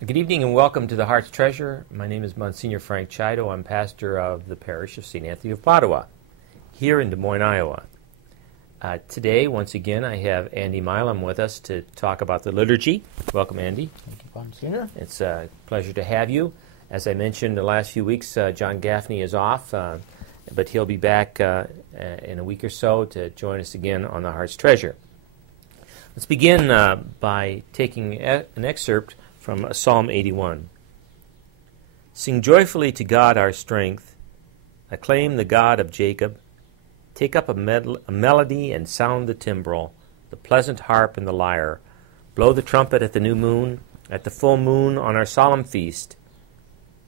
Good evening and welcome to the Heart's Treasure. My name is Msgr Frank Chiodo. I'm pastor of the parish of St. Anthony of Padua here in Des Moines, Iowa. Today, once again, I have Andy Milam with us to talk about the liturgy. Welcome, Andy. Thank you, Msgr. It's a pleasure to have you. As I mentioned the last few weeks, John Gaffney is off, but he'll be back in a week or so to join us again on the Heart's Treasure. Let's begin by taking an excerpt from Psalm 81. Sing joyfully to God our strength, acclaim the God of Jacob, take up a melody and sound the timbrel, the pleasant harp and the lyre, blow the trumpet at the new moon, at the full moon on our solemn feast.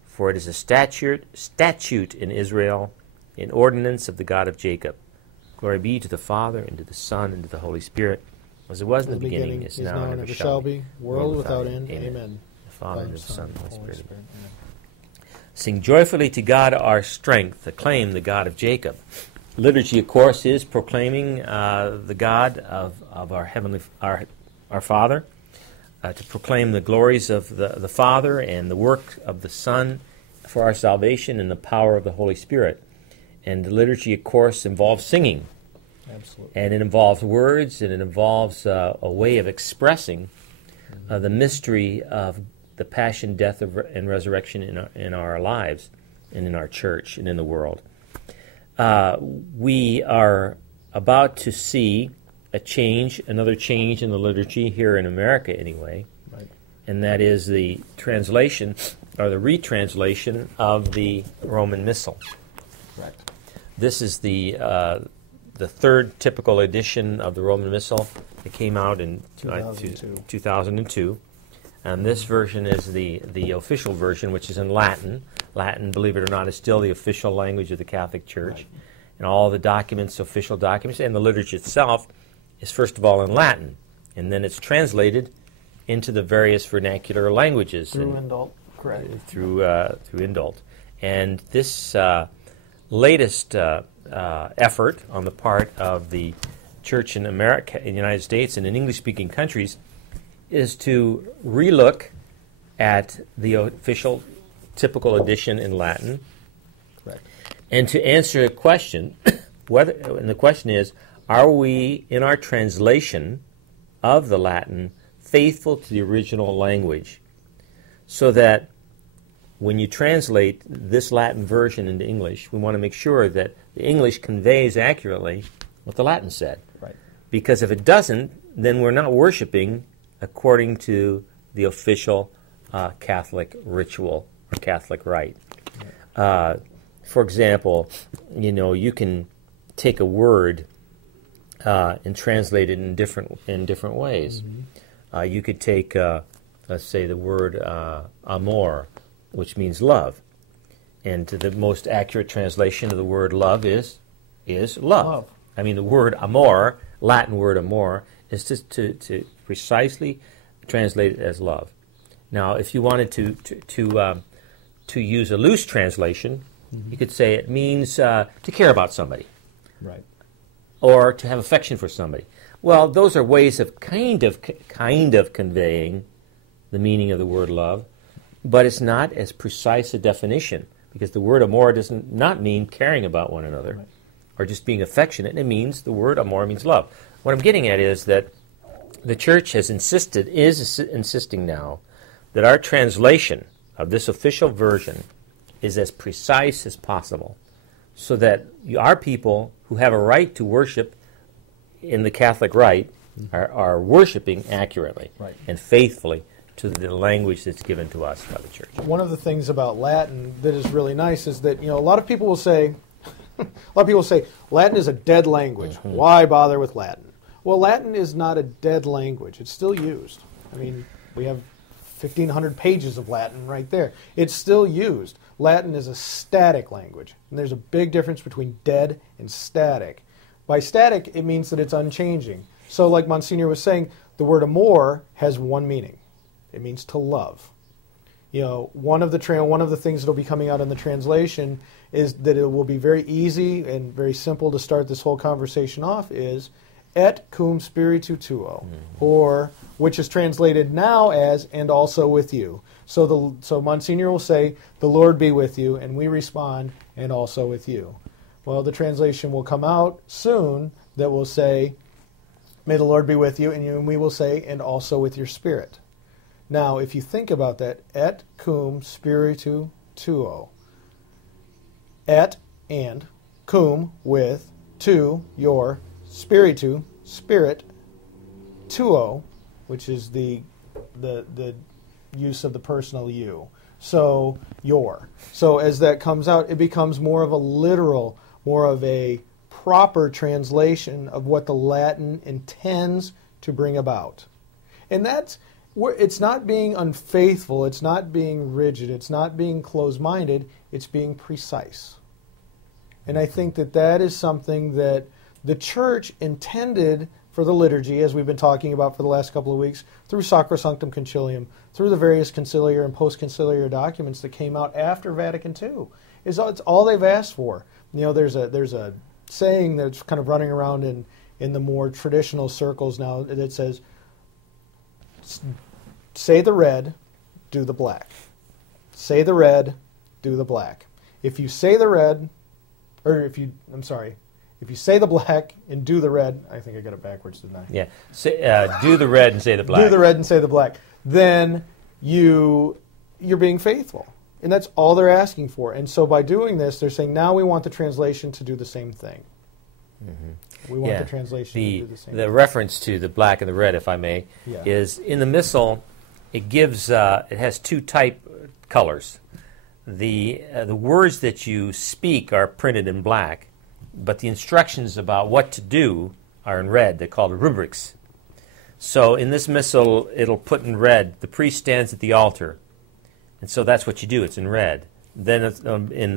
For it is a statute in Israel, an ordinance of the God of Jacob. Glory be to the Father, and to the Son, and to the Holy Spirit, as it was in the beginning, is now, and ever shall be, world without end. Amen. The Father, and the Son, and the Holy Spirit. Sing joyfully to God our strength, acclaim the God of Jacob. Liturgy, of course, is proclaiming the God of our heavenly, our Father, to proclaim the glories of the Father and the work of the Son for our salvation and the power of the Holy Spirit. And the liturgy, of course, involves singing. Absolutely. And it involves words, and it involves a way of expressing the mystery of the passion, death, and resurrection in our lives, and in our church, and in the world. We are about to see another change in the liturgy here in America anyway, right. And that is the translation, or the retranslation of the Roman Missal. Correct. This is the third typical edition of the Roman Missal. It came out in 2002. And this version is the official version, which is in Latin. Latin, believe it or not, is still the official language of the Catholic Church. Right. And all the documents, official documents, and the liturgy itself is first of all in Latin. And then it's translated into the various vernacular languages. Through Indult, correct. Through Indult. And this latest effort on the part of the Church in America, in the United States, and in English-speaking countries, is to relook at the official typical edition in Latin, correct, and to answer a question, and the question is, are we, in our translation of the Latin, faithful to the original language, so that when you translate this Latin version into English, we want to make sure that the English conveys accurately what the Latin said. Right. Because if it doesn't, then we're not worshiping according to the official Catholic ritual or Catholic rite. For example, you can take a word and translate it in different ways. Mm-hmm. You could take, let's say, the word amor, which means love, and the most accurate translation of the word love is love. I mean, the word amor, Latin word amor, is just to precisely translate it as love. Now, if you wanted to use a loose translation, mm-hmm. you could say it means to care about somebody, right, or to have affection for somebody. Well, those are ways of kind of conveying the meaning of the word love, but it's not as precise a definition, because the word amor does not mean caring about one another, right, or just being affectionate. It means, the word amor means love. What I'm getting at is that the Church is insisting now that our translation of this official version is as precise as possible, so that our people who have a right to worship in the Catholic rite are worshiping accurately, right, and faithfully to the language that's given to us by the Church. One of the things about Latin that is really nice is that, a lot of people will say, Latin is a dead language. Mm-hmm. Why bother with Latin? Well, Latin is not a dead language. It's still used. I mean, we have 1,500 pages of Latin right there. It's still used. Latin is a static language, and there's a big difference between dead and static. By static, it means that it's unchanging. So like Monsignor was saying, the word amor has one meaning. It means to love. One of the things that will be coming out in the translation is that it will be very easy and very simple to start this whole conversation off is et cum spiritu tuo, or which is translated now as and also with you. So Monsignor will say, "The Lord be with you," and we respond, "And also with you." Well, the translation will come out soon that will say, "May the Lord be with you," and we will say, "And also with your spirit." Now, if you think about that, et cum spiritu tuo. Et, and, cum, with, to, your, spiritu, spirit, tuo, which is the use of the personal you. So, your. So as that comes out, it becomes more of a literal, more of a proper translation of what the Latin intends to bring about. And that's where it's not being unfaithful, it's not being rigid, it's not being closed-minded, it's being precise. And I think that that is something that the church intended for the liturgy, as we've been talking about for the last couple of weeks, through Sacrosanctum Concilium, through the various conciliar and post-conciliar documents that came out after Vatican II. It's all they've asked for. You know, there's a saying that's kind of running around in the more traditional circles now that says, say the red, do the black. Say the red, do the black. If you say the red, if you say the black and do the red, I think I got it backwards, didn't I? Yeah. Say, do the red and say the black. Do the red and say the black. Then you're being faithful. And that's all they're asking for. And so by doing this, they're saying, now we want the translation to do the same thing. Mm-hmm. We want the translation to do the same thing. The reference to the black and the red, if I may, is in the Missal, it gives, it has two type colors. The words that you speak are printed in black, but the instructions about what to do are in red. They're called rubrics. So in this Missal, it'll put in red, the priest stands at the altar. And so that's what you do. It's in red. Then in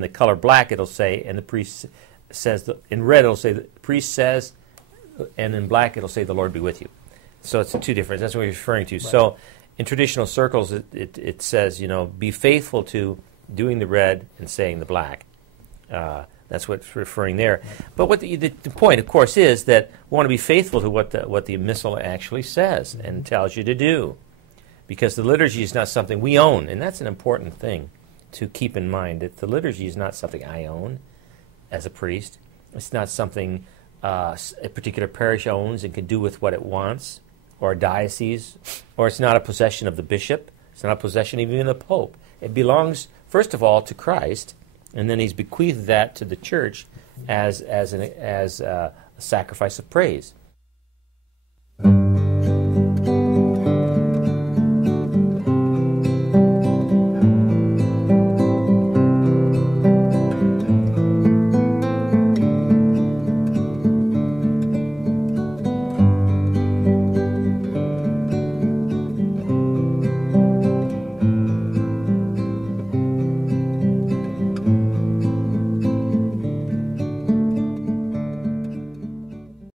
the color black, it'll say, and the priest says, in red it'll say, the priest says, and in black it'll say, the Lord be with you. So it's two different. That's what you're referring to. Right. So in traditional circles, it says, be faithful to doing the red and saying the black. That's what's referring there. But what the point, of course, is that we want to be faithful to what the Missal actually says and tells you to do. Because the liturgy is not something we own, and that's an important thing to keep in mind, that the liturgy is not something I own as a priest. It's not something a particular parish owns and can do with what it wants, or a diocese, or it's not a possession of the bishop. It's not a possession even of the Pope. It belongs, first of all, to Christ, and then he's bequeathed that to the church as a sacrifice of praise.